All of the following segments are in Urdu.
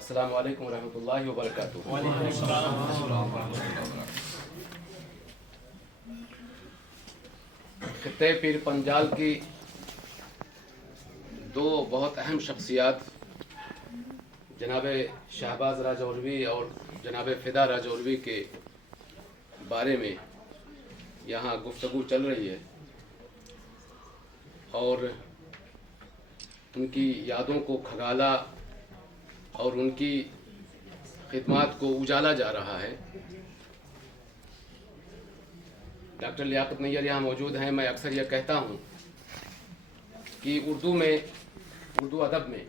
السلام علیکم ورحمۃ اللہ وبرکاتہ۔ خطے پیر پنجال کی دو بہت اہم شخصیات جناب شہباز راجوروی اور جناب فدا راجوروی کے بارے میں یہاں گفتگو چل رہی ہے اور ان کی یادوں کو کھگالا اور ان کی خدمات کو اجالا جا رہا ہے۔ ڈاکٹر لیاقت نیر یہاں موجود ہیں۔ میں اکثر یہ کہتا ہوں کہ اردو ادب میں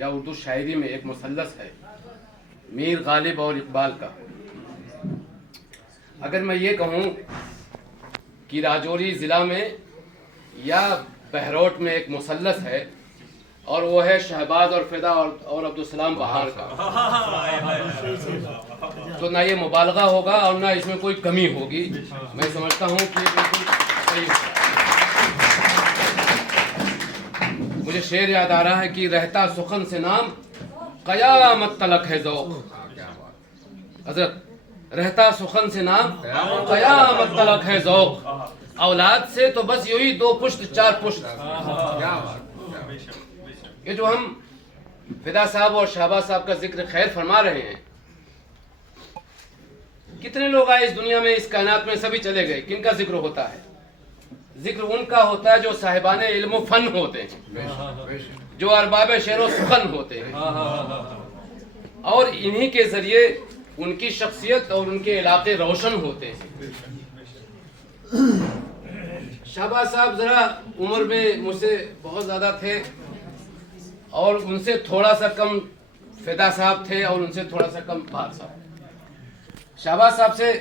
یا اردو شاعری میں ایک مثلث ہے میر، غالب اور اقبال کا۔ اگر میں یہ کہوں کہ راجوری ضلع میں یا بہروٹ میں ایک مثلث ہے اور وہ ہے شہباز اور فدا اور عبدالسلام بہار کا، تو نہ یہ مبالغہ ہوگا اور نہ اس میں کوئی کمی ہوگی۔ میں سمجھتا ہوں کہ بالکل صحیح ہے۔ مجھے شعر یاد آ رہا ہے کہ رہتا سخن سے نام قیامت تلک ہے ذوق۔ حضرت، رہتا سخن سے نام قیامت تلک ہے ذوق، اولاد سے تو بس یہی دو پشت چار پشت۔ یہ جو ہم فدا صاحب اور شہباز صاحب کا ذکر خیر فرما رہے ہیں، کتنے لوگ آئے اس دنیا میں، اس کائنات میں، سبھی چلے گئے۔ کن کا ذکر ہوتا ہے؟ ذکر ان کا ہوتا ہے جو صاحبان علم و فن ہوتے ہیں، جو ارباب شعر و سخن ہوتے ہیں، اور انہی کے ذریعے ان کی شخصیت اور ان کے علاقے روشن ہوتے ہیں۔ شہباز صاحب ذرا عمر میں مجھ سے بہت زیادہ تھے اور ان سے تھوڑا سا کم فدا صاحب تھے اور ان سے تھوڑا سا کم بہار صاحب۔ شہباز صاحب سے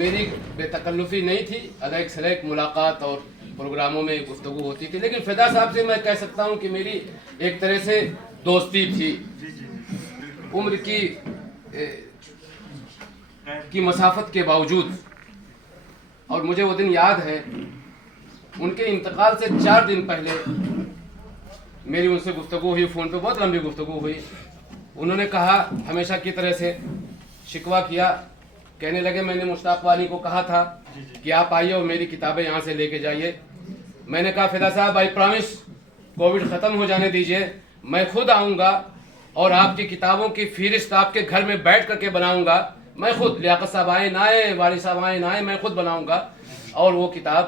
میری بے تکلفی نہیں تھی، ادائک سلیک ملاقات اور پروگراموں میں گفتگو ہوتی تھی، لیکن فدا صاحب سے میں کہہ سکتا ہوں کہ میری ایک طرح سے دوستی تھی۔ عمر کی مسافت کے باوجود، اور مجھے وہ دن یاد ہے، ان کے انتقال سے 4 دن پہلے میری ان سے گفتگو ہوئی، فون پہ بہت لمبی گفتگو ہوئی۔ انہوں نے کہا، ہمیشہ کی طرح سے شکوہ کیا، کہنے لگے میں نے مشتاق والی کو کہا تھا کہ آپ آئیے اور میری کتابیں یہاں سے لے کے جائیے۔ میں نے کہا فدا صاحب آئی پرامس، کووڈ ختم ہو جانے دیجئے، میں خود آؤں گا اور آپ کی کتابوں کی فہرست آپ کے گھر میں بیٹھ کر کے بناؤں گا۔ میں خود، لیاقت صاحب آئے نہ آئے، والی صاحب آئے نہ آئے، میں خود بناؤں گا اور وہ کتاب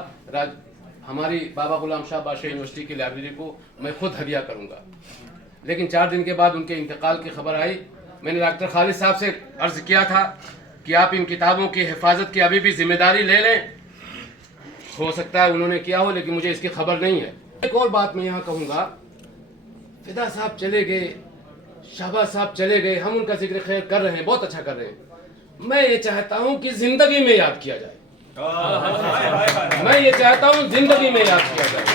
ہماری بابا غلام شاہ بادشاہ یونیورسٹی کی لائبریری کو میں خود ہدیہ کروں گا۔ لیکن 4 دن کے بعد ان کے انتقال کی خبر آئی۔ میں نے ڈاکٹر خالد صاحب سے عرض کیا تھا کہ آپ ان کتابوں کی حفاظت کی ابھی بھی ذمہ داری لے لیں، ہو سکتا ہے انہوں نے کیا ہو لیکن مجھے اس کی خبر نہیں ہے۔ ایک اور بات میں یہاں کہوں گا، فدا صاحب چلے گئے، شہباز صاحب چلے گئے، ہم ان کا ذکر خیر کر رہے ہیں، بہت اچھا کر رہے ہیں۔ میں یہ چاہتا ہوں کہ زندگی میں یاد کیا جائے، میں یہ چاہتا ہوں زندگی میں یاد کیا جائے۔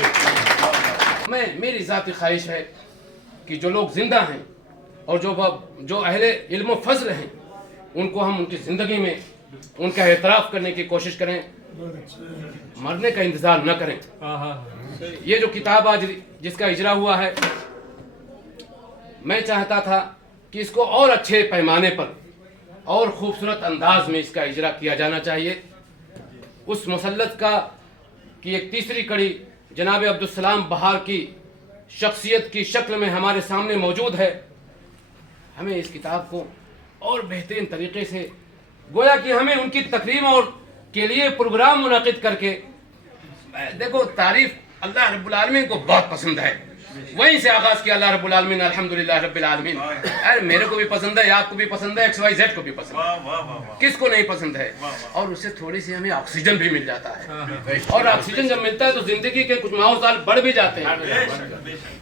میری ذاتی خواہش ہے کہ جو لوگ زندہ ہیں اور جو اہل علم و فضل ہیں، ان کو ہم ان کی زندگی میں ان کا اعتراف کرنے کی کوشش کریں، مرنے کا انتظار نہ کریں۔ یہ جو کتاب آج جس کا اجرا ہوا ہے، میں چاہتا تھا کہ اس کو اور اچھے پیمانے پر اور خوبصورت انداز میں اس کا اجرا کیا جانا چاہیے۔ اس مثلث کی ایک تیسری کڑی جناب عبدالسلام بہار کی شخصیت کی شکل میں ہمارے سامنے موجود ہے۔ ہمیں اس کتاب کو اور بہترین طریقے سے، گویا کہ ہمیں ان کی تکریم اور کے لیے پروگرام منعقد کر کے، دیکھو تعریف اللہ رب العالمین کو بہت پسند ہے، وہیں سے آغاز کیا اللہ رب العالمین، الحمدللہ رب العالمین۔ میرے کو بھی پسند ہے، آپ کو بھی پسند ہے، XYZ کو بھی پسند ہے، کس کو نہیں پسند ہے؟ اور اس سے تھوڑی سی ہمیں آکسیجن بھی مل جاتا ہے، اور آکسیجن جب ملتا ہے تو زندگی کے کچھ ماحول بڑھ بھی جاتے ہیں۔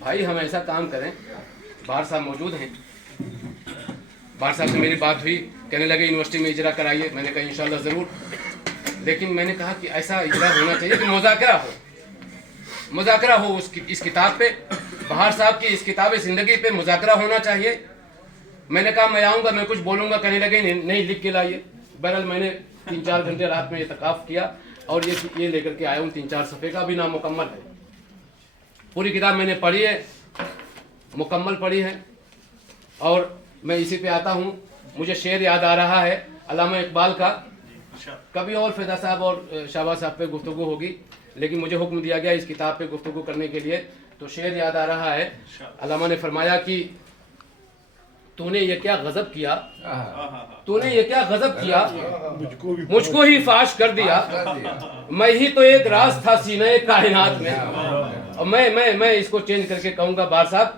بھائی ہم ایسا کام کریں، بہار صاحب موجود ہیں، بہار صاحب سے میری بات ہوئی، کہنے لگے یونیورسٹی میں اجرا کرائیے، میں نے کہا انشاءاللہ ضرور، لیکن میں نے کہا کہ ایسا اجرا ہونا چاہیے کہ مذاکرہ ہو اس کتاب پہ، بہار صاحب کی اس کتاب زندگی پہ مذاکرہ ہونا چاہیے۔ میں نے کہا میں آؤں گا، میں کچھ بولوں گا، کہنے لگے نہیں لکھ کے لائیے۔ بہرحال میں نے 3-4 گھنٹے رات میں اعتکاف کیا اور یہ لے کر کے آیا ہوں، 3-4 صفحے کا، ابھی نامکمل ہے۔ پوری کتاب میں نے پڑھی ہے، مکمل پڑھی ہے، اور میں اسی پہ آتا ہوں. مجھے شعر یاد آ رہا ہے علامہ اقبال کا. کبھی اور فدا صاحب اور شہباز صاحب پہ گفتگو ہوگی، لیکن مجھے حکم دیا گیا اس کتاب پہ گفتگو کرنے کے لیے. تو شعر یاد آ رہا ہے. علامہ نے فرمایا کہ تو نے یہ کیا غضب کیا، تو نے یہ کیا غضب کیا، مجھ کو ہی فاش کر دیا. میں ہی تو ایک راز تھا سینہ کائنات میں. اور میں اس کو چینج کر کے کہوں گا بار صاحب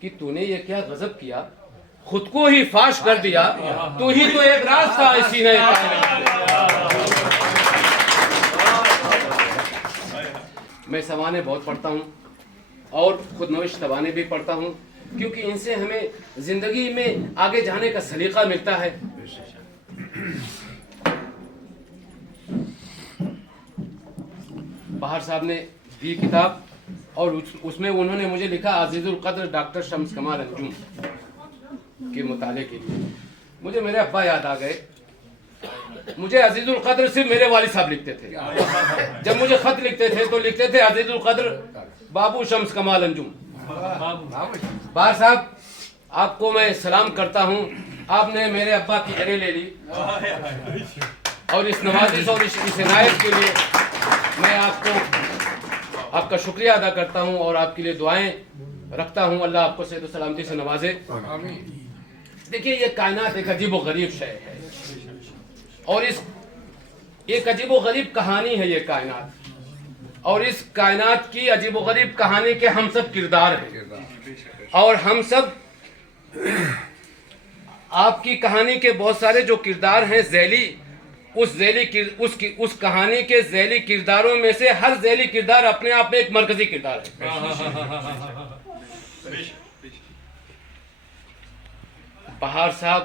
کہ تو نے یہ کیا غضب کیا، خود کو ہی فاش کر دیا. تو ہی تو ایک راز تھا سینہ کائنات میں. میں سوانے بہت پڑھتا ہوں اور خود نوش توانے بھی پڑھتا ہوں، کیونکہ ان سے ہمیں زندگی میں آگے جانے کا سلیقہ ملتا ہے. بہار صاحب نے دی کتاب اور اس میں انہوں نے مجھے لکھا عزیز القدر ڈاکٹر شمس کمال انجم کے مطالعے کے لیے. مجھے میرے ابا یاد آ گئے. مجھے عزیز القدر صرف میرے والد صاحب لکھتے تھے. جب مجھے خط لکھتے تھے تو لکھتے تھے عزیز القدر بابو شمس کمال انجم. بہار صاحب آپ کو میں سلام کرتا ہوں. آپ نے میرے ابا کی جگہ لے لی اور اس نوازش اور اس عنایت کے لیے میں آپ کا شکریہ ادا کرتا ہوں اور آپ کے لیے دعائیں رکھتا ہوں. اللہ آپ کو صحت و سلامتی سے نوازے. دیکھیے یہ کائنات ایک عجیب و غریب شے ہے اور ایک عجیب و غریب کہانی ہے یہ کائنات. اور اس کائنات کی عجیب و غریب کہانی کے ہم سب کردار ہیں اور ہم سب آپ کی کہانی کے بہت سارے جو کردار ہیں ذیلی، اس کہانی کے ذیلی کرداروں میں سے ہر ذیلی کردار اپنے آپ میں ایک مرکزی کردار ہے. بہار صاحب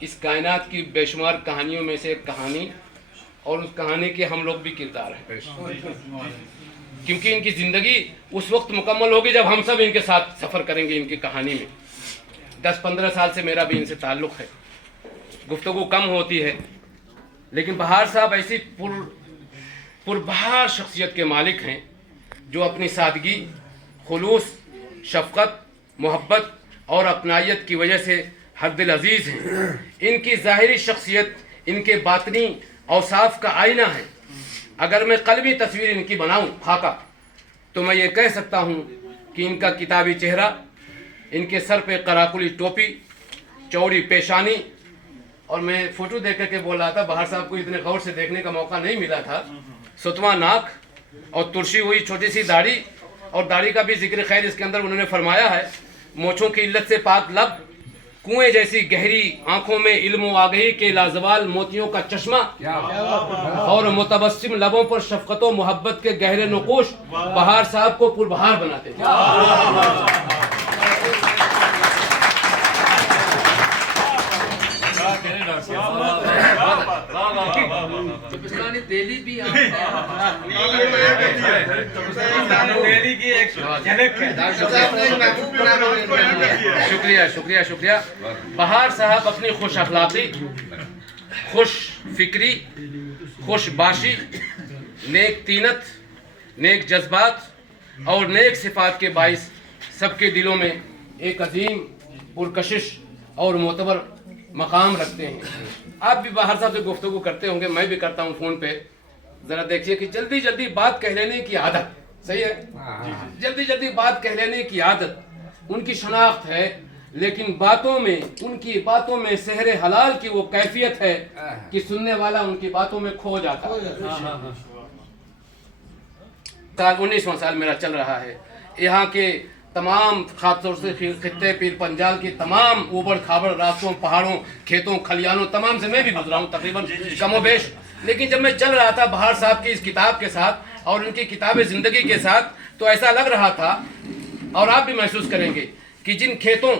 اس کائنات کی بے شمار کہانیوں میں سے ایک کہانی اور اس کہانی کے ہم لوگ بھی کردار ہیں، کیونکہ ان کی زندگی اس وقت مکمل ہوگی جب ہم سب ان کے ساتھ سفر کریں گے. ان کی کہانی میں 10-15 سال سے میرا بھی ان سے تعلق ہے. گفتگو کم ہوتی ہے لیکن بہار صاحب ایسی پربہار شخصیت کے مالک ہیں جو اپنی سادگی، خلوص، شفقت، محبت اور اپنائیت کی وجہ سے ہر دل عزیز ہیں. ان کی ظاہری شخصیت ان کے باطنی اوصاف کا آئینہ ہے. اگر میں قلبی تصویر ان کی بناؤں خاکہ تو میں یہ کہہ سکتا ہوں کہ ان کا کتابی چہرہ، ان کے سر پہ قراقلی ٹوپی، چوڑی پیشانی، اور میں فوٹو دیکھ کر کے بول رہا تھا بہار صاحب کو اتنے غور سے دیکھنے کا موقع نہیں ملا تھا. ستواں ناک اور ترشی ہوئی چھوٹی سی داڑھی، اور داڑھی کا بھی ذکر خیر اس کے اندر انہوں نے فرمایا ہے. مونچھوں کی علت سے پاک لب، کنویں جیسی گہری آنکھوں میں علم و آگہی کے لازوال موتیوں کا چشمہ، اور متبسم لبوں پر شفقت و محبت کے گہرے نقوش بہار صاحب کو پربہار بناتے تھے. شکریہ. بہار صاحب اپنی خوش اخلاقی، خوش فکری، خوش باشی، نیک طینت، نیک جذبات اور نیک صفات کے باعث سب کے دلوں میں ایک عظیم، پرکشش اور معتبر مقام رکھتے ہیں. آپ بھی بہار صاحب سے گفتگو کرتے ہوں گے، میں بھی کرتا ہوں فون پہ. ذرا دیکھیے کہ جلدی بات کہہ لینے کی عادت، صحیح ہے، جلدی بات کہہ لینے کی عادت ان کی شناخت ہے، لیکن ان کی باتوں میں سحر حلال کی وہ کیفیت ہے کہ سننے والا ان کی باتوں میں کھو جاتا ہے. 19واں سال میرا چل رہا ہے. یہاں کے تمام خاص طور سے خطے پیر پنجال کی تمام اوبڑ کھابڑ راستوں، پہاڑوں، کھیتوں، کھلیانوں تمام سے میں بھی گزرا ہوں تقریباً کم و بیش. لیکن جب میں چل رہا تھا بہار صاحب کی اس کتاب کے ساتھ اور ان کی کتاب زندگی کے ساتھ تو ایسا لگ رہا تھا، اور آپ بھی محسوس کریں گے کہ جن کھیتوں،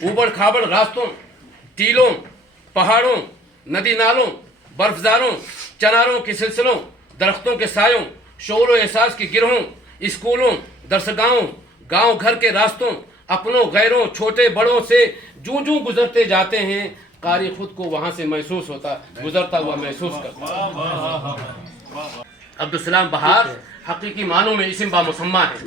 اوبڑ کھابڑ راستوں، ٹیلوں، پہاڑوں، ندی نالوں، برفزاروں، چناروں کے سلسلوں، درختوں کے سایوں، شعور و احساس کی گرہوں، اسکولوں، درسگاہوں، گاؤں گھر کے راستوں، اپنوں غیروں، چھوٹے بڑوں سے جو گزرتے جاتے ہیں، قاری خود کو وہاں سے محسوس ہوتا، گزرتا ہوا محسوس کرتا. عبدالسلام بہار حقیقی معنوں میں اسم با مسمہ ہے.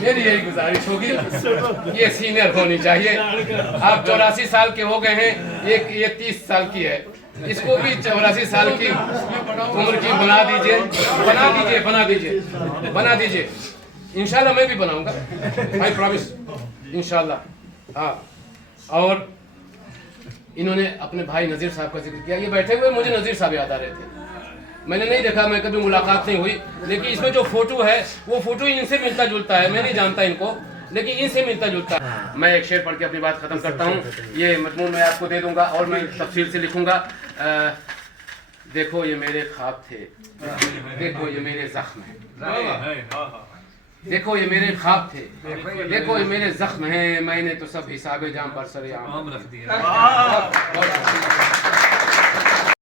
میری یہی گزارش ہوگی، یہ سینئر ہونی چاہیے. آپ 84 سال کے ہو گئے ہیں، یہ 30 سال کی ہے، اس کو بھی 84 سال کی عمر کی بنا دیجئے، بنا دیجئے، بنا دیجئے، بنا دیجئے. انشاءاللہ میں بھی بناؤں گا، I promise انشاءاللہ. ہاں، اور انہوں نے اپنے بھائی نذیر صاحب کا ذکر کیا. یہ بیٹھے ہوئے مجھے نذیر صاحب یاد آ رہے تھے. میں نے نہیں دیکھا، میں کبھی ملاقات نہیں ہوئی، لیکن اس میں جو فوٹو ہے وہ فوٹو ان سے ملتا جلتا ہے. میں نہیں جانتا ان کو، لیکن ان سے ملتا جلتا ہے. میں ایک شعر پڑھ کے اپنی بات ختم کرتا ہوں. یہ مضمون میں آپ کو دے دوں گا اور میں تفصیل سے لکھوں گا. دیکھو یہ میرے خواب تھے، دیکھو یہ میرے زخم ہیں. دیکھو یہ میرے خواب تھے، دیکھو یہ میرے زخم ہیں. میں نے تو سب حساب جام پر سر عام رکھ دیا.